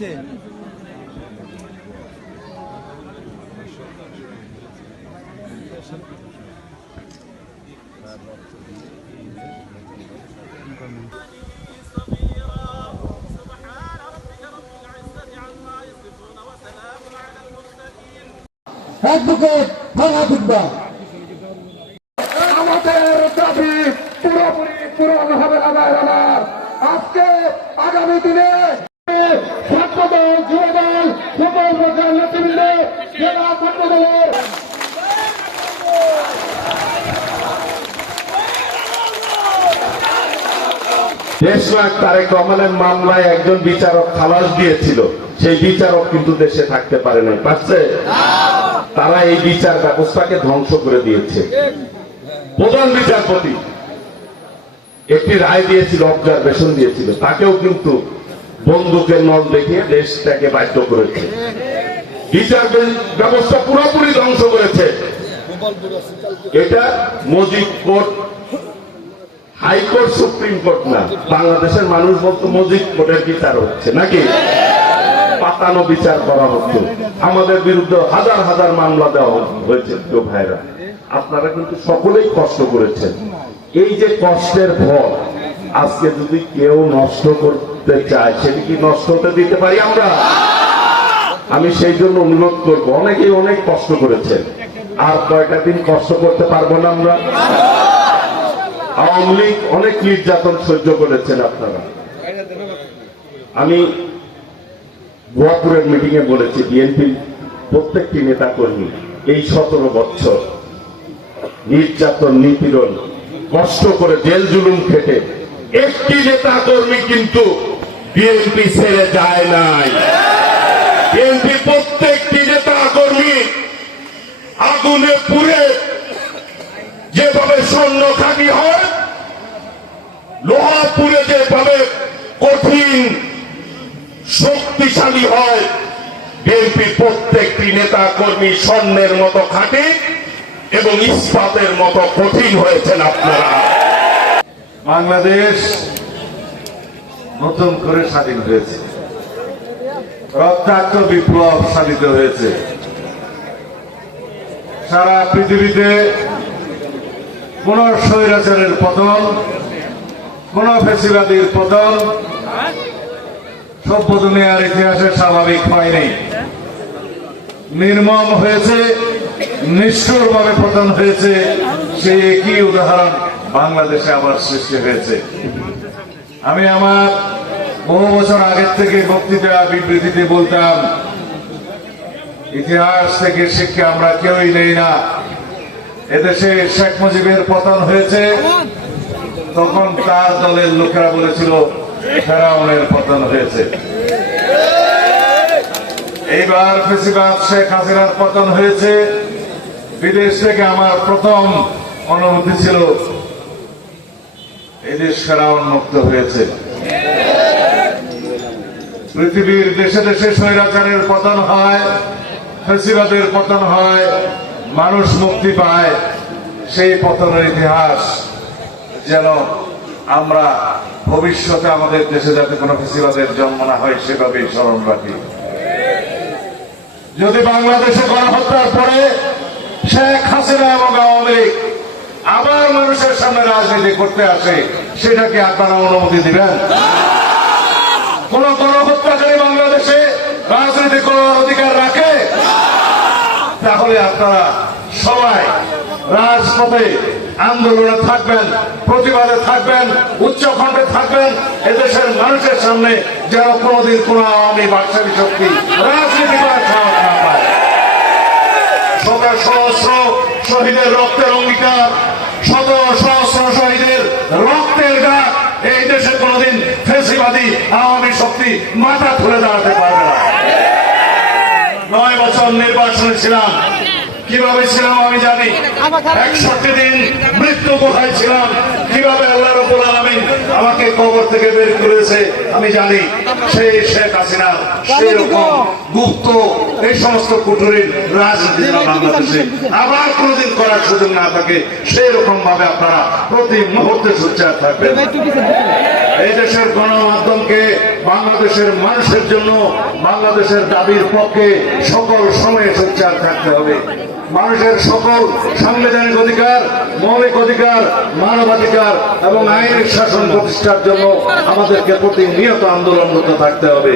হয়েছে? অ্যাডভোকেট থানা দিকবা আমাদের দাবি পুরোপুরি পূরণ হবে না। আজকে আগামী দিনে তারেক রহমানের মামলায় একজন বিচারক খালাস দিয়েছিল। সেই বিচারক কিন্তু দেশে থাকতে পারে নাই, পারছে? তারা এই বিচার ব্যবস্থাকে ধ্বংস করে দিয়েছে। প্রধান বিচারপতি একটি রায় দিয়েছিল, অবজারভেশন দিয়েছিল। তাকেও কিন্তু বন্দুকের নল দেখিয়ে দেশটাকে বাধ্য করেছে। বিচার ব্যবস্থা পুরোপুরি ধ্বংস করেছে। এটা Majid court high court supreme court না। বাংলাদেশের মানুষ বলতো মজিদ কোর্টের বিচার হচ্ছে নাকি? পাতানো বিচার করা হচ্ছে। আমাদের বিরুদ্ধে হাজার হাজার মামলা দেওয়া হয়েছে, প্রিয় ভাইরা আপনারা কিন্তু সকলেই কষ্ট করেছেন। এই যে কষ্টের ফল, আজকে যদি কেউ নষ্ট করতে চায়, সেটা কি নষ্ট হতে দিতে পারি আমরা? আমি সেই জন্য অনুরোধ করব, অনেকেই অনেক কষ্ট করেছেন। আর কয়টা দিন কষ্ট করতে পারব না আমরা? আওয়ামী লীগ অনেক নির্যাতন সহ্য করেছেন আপনারা। আমি গোয়াপুরের মিটিং এ বলেছি বিএনপির প্রত্যেকটি নেতা কর্মী এই সতেরো বছর নির্যাতন, নিপীড়ন, কষ্ট করে জেল জুলুম খেটে একটি নেতা কর্মী কিন্তু বিএনপি ছেড়ে যায় নাই। বিএনপি প্রত্যেকটি নেতা কর্মী আগুনে পুড়ে যেভাবে স্বর্ণ খাঁটি হয় লোহা পুড়ে যেভাবে কঠিন শক্তিশালী হয় বিএনপি প্রত্যেকটি নেতা কর্মী স্বর্ণের মতো খাঁটি এবং ইস্পাতের মতো কঠিন হয়েছেন আপনারা। বাংলাদেশ নতুন করে স্বাধীন হয়েছে। রক্তাক্ত বিপ্লব সাধিত হয়েছে। সারা পৃথিবীতে কোন স্বৈরাচারের পতন কোন ফেসিবাদীর পতন, সভ্য দুনিয়ার ইতিহাসে স্বাভাবিক হয়নি। নির্মম হয়েছে, নিষ্ঠুরভাবে পতন হয়েছে, সেই একই উদাহরণ বাংলাদেশে আবার সৃষ্টি হয়েছে। আমি আমার বহু বছর আগের থেকে বক্তৃতা বিবৃতিতে বলতাম, ইতিহাস থেকে শিক্ষা আমরা কেউই নেই না। এদেশে শেখ মুজিবের পতন হয়েছে, তখন তার দলের লোকেরা বলেছিল, ফেরাউনের পতন হয়েছে। এইবার ফেসিবাদ শেখ হাসিনার পতন হয়েছে। বিদেশ থেকে আমার প্রথম অনুমতি ছিল, এদেশ দেশ ফেরাউন মুক্ত হয়েছে। পৃথিবীর দেশে দেশে স্বৈরাচারের পতন হয়, ফেসিবাদের পতন হয়, মানুষ মুক্তি পায়। সেই পতনের ইতিহাস যেন আমরা ভবিষ্যতে আমাদের দেশে যাতে কোনো ফেসিবাদের জন্ম না হয়, সেভাবেই স্মরণ রাখি। যদি বাংলাদেশে গণহত্যার পরে শেখ হাসিনা এবং আওয়ামী লীগ আবার মানুষের সামনে রাজনীতি করতে আসে, সেটাকে আপনারা অনুমতি দিবেন? কোন গণহত্যাকারী বাংলাদেশে রাজনীতি করার অধিকার রাখে তাহলে আপনারা সবাই রাজপথে আন্দোলনে থাকবেন, প্রতিবাদে থাকবেন উচ্চখণ্ডে থাকবেন, এদেশের মানুষের সামনে যেন কোনোদিন কোন আওয়ামী বাকশালী শক্তি রাজনীতি করার সাহস না পায়। শত সহস্র শহীদের রক্তের অঙ্গীকার শত সহস্র শহীদের রক্তের ডাক এই দেশে কোনোদিন ফেসিবাদী আওয়ামী শক্তি মাথা তুলে দাঁড়াতে পারবে না। নয় বছর নির্বাচনে ছিলাম কীভাবে ছিলাম আমি জানি। একষট্টি দিন মৃত্যু কোথায় ছিলাম, কীভাবে আল্লাহ রবুল আলমিন আমাকে কবর থেকে বের করেছে, আমি জানি। সেই শেখ হাসিনা, সেই রকম গুপ্ত, এই সমস্ত কুটুরির রাজনীতি বাংলাদেশে আবার কোনোদিন করার সুযোগ না থাকে, সেই রকম ভাবে আপনারা প্রতি মুহূর্তে সোচ্চার থাকবেন। এই দেশের গণমাধ্যমকে বাংলাদেশের মানুষের জন্য, বাংলাদেশের দাবির পক্ষে সকল সময়ে সোচ্চার থাকতে হবে। মানুষের সকল সাংবিধানিক অধিকার, মৌলিক অধিকার, মানবাধিকার এবং আইনের শাসন প্রতিষ্ঠার জন্য আমাদেরকে প্রতিনিয়ত আন্দোলনরত থাকতে হবে।